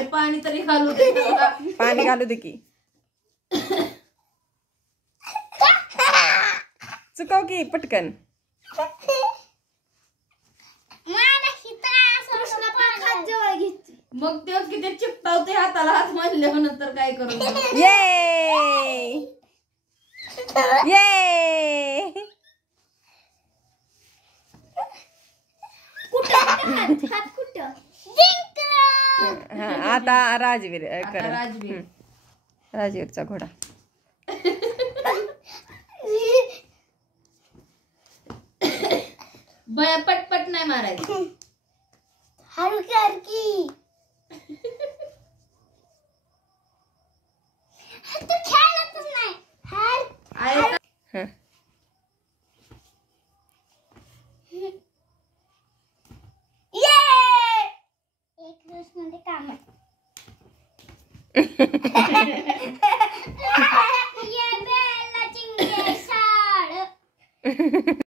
अरे पाणी तरी घालू दे मला. पाणी घालू दे की. चुकव की पटकन. मग तेच किती चिपटावते हाताला हात मानले नंतर काय करू. ये ये हा आता राजवीर आता राजवीर. राजवीरचा घोडा. बया पटपट नाही मारायचं. आहे हं.